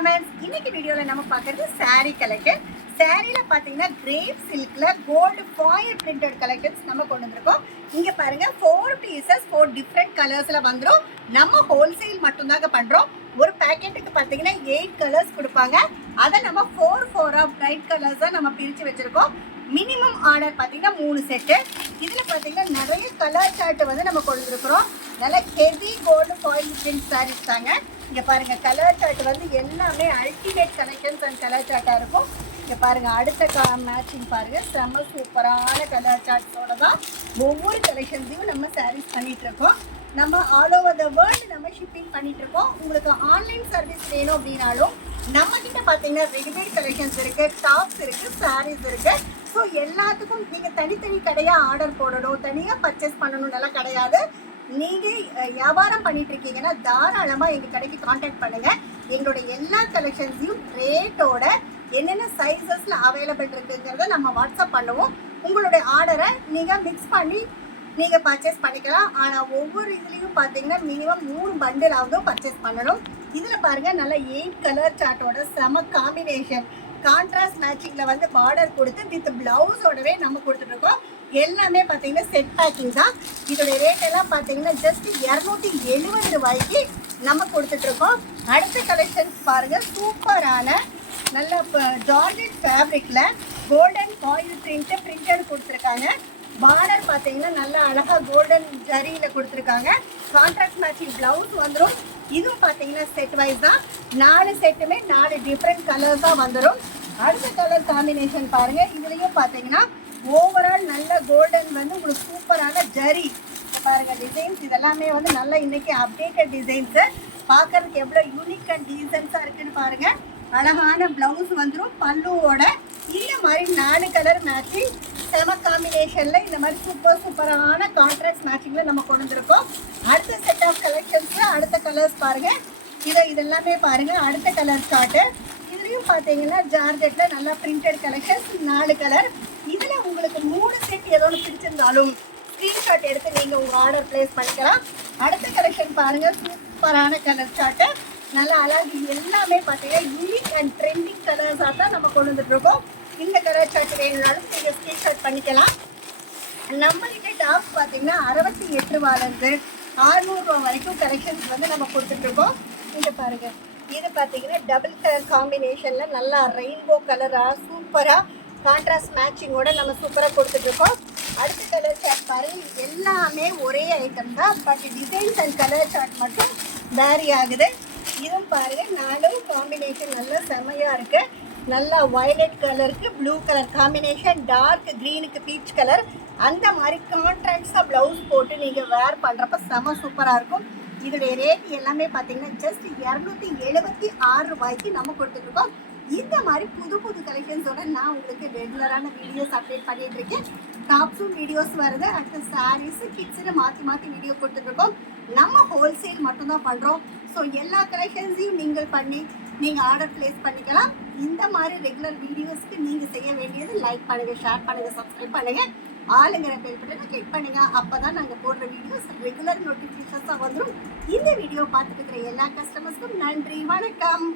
Women's. இன்னைக்கு வீடியோல நம்ம பார்க்கறது saree கலெக்ஷன். சாரீல பாத்தீங்கன்னா கிரேப் சில்க்ல கோல்டு ஃபாயில் பிரிண்டட் கலெக்ஷன்ஸ் நம்ம கொண்டு வந்திருக்கோம். இங்க பாருங்க 4 பீசஸ் 4 டிஃப்ரெண்ட் கலர்ஸ்ல வந்துரும். நம்ம ஹோல்சேல் மட்டும் தாங்க பண்றோம். ஒரு பாக்கெட்டுக்கு பாத்தீங்கன்னா 8 கலர்ஸ் கொடுப்பாங்க. அதை நம்ம 4 பிரைட் கலர்ஸா நம்ம பிரிச்சு வச்சிருக்கோம். மினிமம் ஆர்டர் பார்த்தீங்கன்னா 3 செட்டு. இதில் பார்த்தீங்கன்னா நிறைய கலர் சார்ட் வந்து நம்ம கொண்டு வந்துருக்குறோம். நல்ல heavy gold foil print saris தாங்க. இங்கே பாருங்கள், கலர் சார்ட் வந்து எல்லாமே அல்டிமேட் கலெக்ஷன்ஸ் அண்ட் கலர் சார்ட்டாக இருக்கும். இங்கே பாருங்கள், அடுத்த மேட்சிங் பாருங்கள், செம்ம சூப்பரான கலர் சார்ட்ஸோட தான் ஒவ்வொரு கலெக்ஷன்ஸையும் நம்ம சாரீஸ் பண்ணிகிட்ருக்கோம். நம்ம ஆல் ஓவர் த வேர்ல்டு நம்ம ஷிப்பிங் பண்ணிகிட்ருக்கோம். உங்களுக்கு ஆன்லைன் சர்வீஸ் வேணும் அப்படின்னாலும் நம்மக்கிட்ட பார்த்தீங்கன்னா ரெடிமேட் கலெக்ஷன்ஸ் இருக்குது, டாப்ஸ் இருக்குது, சாரீஸ் இருக்குது. ஸோ எல்லாத்துக்கும் நீங்கள் தனித்தனி கடையாக ஆர்டர் போடணும், தனியாக பர்ச்சேஸ் பண்ணணும்னெல்லாம் கிடையாது. நீங்கள் வியாபாரம் பண்ணிட்டு இருக்கீங்கன்னா தாராளமாக எங்கள் கடைக்கு காண்டாக்ட் பண்ணுங்கள். எங்களுடைய எல்லா கலெக்ஷன்ஸையும் ரேட்டோட என்னென்ன சைஸஸில் அவைலபிள் இருக்குங்கிறத நம்ம வாட்ஸ்அப் பண்ணுவோம். உங்களுடைய ஆர்டரை நீங்கள் மிக்ஸ் பண்ணி நீங்கள் பர்ச்சேஸ் பண்ணிக்கலாம். ஆனால் ஒவ்வொரு இதுலேயும் பார்த்தீங்கன்னா மினிமம் 3 பண்டிலாவது பர்ச்சேஸ் பண்ணணும். இதில் பாருங்கள், நல்ல 8 கலர் சார்ட்டோட செம காம்பினேஷன் கான்ட்ராஸ்ட் மேட்சிங்கில் வந்து பார்டர் கொடுத்து வித் ப்ளவுஸோடவே நம்ம கொடுத்துட்ருக்கோம். எல்லாமே பார்த்தீங்கன்னா செட் பேக்கிங் தான். இதோடைய ரேட் எல்லாம் பார்த்தீங்கன்னா ஜஸ்ட் 270 ரூபாய்க்கு நம்ம கொடுத்துட்ருக்கோம். அடுத்த கலெக்ஷன்ஸ் பாருங்கள், சூப்பரான நல்ல ஜார்ஜெட் ஃபேப்ரிக்கில் கோல்டன் ஃபாயில் பிரிண்டட் கொடுத்துருக்காங்க. பார்டர் பார்த்தீங்கன்னா நல்லா அழகாக கோல்டன் ஜரியில் கொடுத்துருக்காங்க. கான்ட்ராஸ்ட் மேட்சிங் ப்ளவுஸ் வந்துடும். இதுவும் பார்த்தீங்கன்னா செட் வைஸ் தான். 4 செட்டுமே 4 டிஃப்ரெண்ட் கலர்ஸாக வந்துடும். அடுத்த கலர் காம்பினேஷன் பாருங்கள். இதுலேயும் பார்த்தீங்கன்னா ஓவரால் நல்ல கோல்டன் வந்து உங்களுக்கு சூப்பரான ஜரி பாருங்கள். டிசைன்ஸ் இதெல்லாமே வந்து நல்லா இன்றைக்கி அப்டேட்டட் டிசைன்ஸு. பார்க்குறதுக்கு எவ்வளோ யூனிக் அண்ட் டீசென்ஸாக இருக்குதுன்னு பாருங்கள். அழகான ப்ளவுஸ் வந்துடும் பல்லுவோட. இந்த மாதிரி 4 கலர் மேட்சிங் செம காம்பினேஷனில் இந்த மாதிரி சூப்பரான கான்ட்ராஸ்ட் மேட்சிங்கில் நம்ம கொண்டு வந்திருக்கோம். அடுத்த செட் ஆஃப் கலெக்ஷன்ஸில் அடுத்த கலர்ஸ் பாருங்கள். இதெல்லாமே பாருங்கள், அடுத்த கலர் சார்ட்டு. இதுலேயும் பார்த்தீங்கன்னா ஜார்ஜெட்டில் நல்லா பிரிண்டட் கலெக்ஷன்ஸ் 4 கலர். இதில் உங்களுக்கு 3 செட் ஏதோ ஒன்று பிடிச்சிருந்தாலும் ஸ்க்ரீன்ஷாட் எடுத்து நீங்கள் உங்கள் ஆர்டர் ப்ளேஸ் பண்ணிக்கலாம். அடுத்த கலெக்ஷன் பாருங்கள், சூப்பரான கலர் சார்ட்டு. நல்லா அழகு எல்லாமே பார்த்தீங்கன்னா யூனிக் அண்ட் ட்ரெண்டிங் கலர்ஸாக தான் நம்ம கொண்டு வந்துட்டுருக்கோம். இந்த கலர் சார்ட் வேணும்னாலும் நீங்கள் ஸ்க்ரீன்ஷாட் பண்ணிக்கலாம். நம்மகிட்ட டாப்ஸ் பார்த்தீங்கன்னா 68 ரூபாலேருந்து 600 ரூபா வரைக்கும் கலெக்ஷன்ஸ் வந்து நம்ம கொடுத்துட்ருக்கோம். இங்கே பாருங்கள், இது பார்த்தீங்கன்னா டபுள் கலர் காம்பினேஷனில் நல்லா ரெயின்போ கலராக சூப்பராக கான்ட்ராஸ்ட் மேட்சிங்கோட நம்ம சூப்பராக கொடுத்துட்ருக்கோம். அடுத்த கலர் சார்ட் பாருங்கள், எல்லாமே ஒரே ஐட்டம் தான், but designs and colour chart மட்டும் வேரி ஆகுது. இதுவும் பாருங்கள், 4 காம்பினேஷன் நல்லா செமையாக இருக்குது. நல்லா வயலட் கலருக்கு ப்ளூ கலர் காம்பினேஷன், டார்க் க்ரீனுக்கு பீச் கலர், அந்த மாதிரி கான்ட்ராக்ட்ஸாக ப்ளவுஸ் போட்டு நீங்கள் வேர் பண்ணுறப்ப செம சூப்பராக இருக்கும். இதோடைய ரேட் எல்லாமே பார்த்தீங்கன்னா ஜஸ்ட் 276 ரூபாய்க்கு நம்ம கொடுத்துட்ருக்கோம். இந்த மாதிரி புது கலெக்ஷன்ஸோட நான் உங்களுக்கு ரெகுலரான வீடியோஸ் அப்டேட் பண்ணிகிட்ருக்கேன். டாப்ஸும் வீடியோஸ் வருது, அடுத்த சாரீஸு கிட்ஸுன்னு மாற்றி வீடியோ கொடுத்துட்ருக்கோம். நம்ம ஹோல்சேல் மட்டும்தான் பண்ணுறோம். ஸோ எல்லா கலெக்ஷன்ஸையும் நீங்கள் ஆர்டர் ப்ளேஸ் பண்ணிக்கலாம். இந்த மாதிரி ரெகுலர் வீடியோஸ்க்கு நீங்கள் செய்ய வேண்டியது லைக் பண்ணுங்கள், ஷேர் பண்ணுங்கள், சப்ஸ்கிரைப் பண்ணுங்கள், ஆளுங்கிற பெல் பட்டனை கிளிக் பண்ணுங்கள். அப்போ தான் நாங்கள் போடுற வீடியோஸ் ரெகுலர் நோட்டிஃபிகேஷன்ஸாக வந்துடும். இந்த வீடியோ பார்த்துட்டு இருக்கிற எல்லா கஸ்டமர்ஸ்க்கும் நன்றி, வணக்கம்.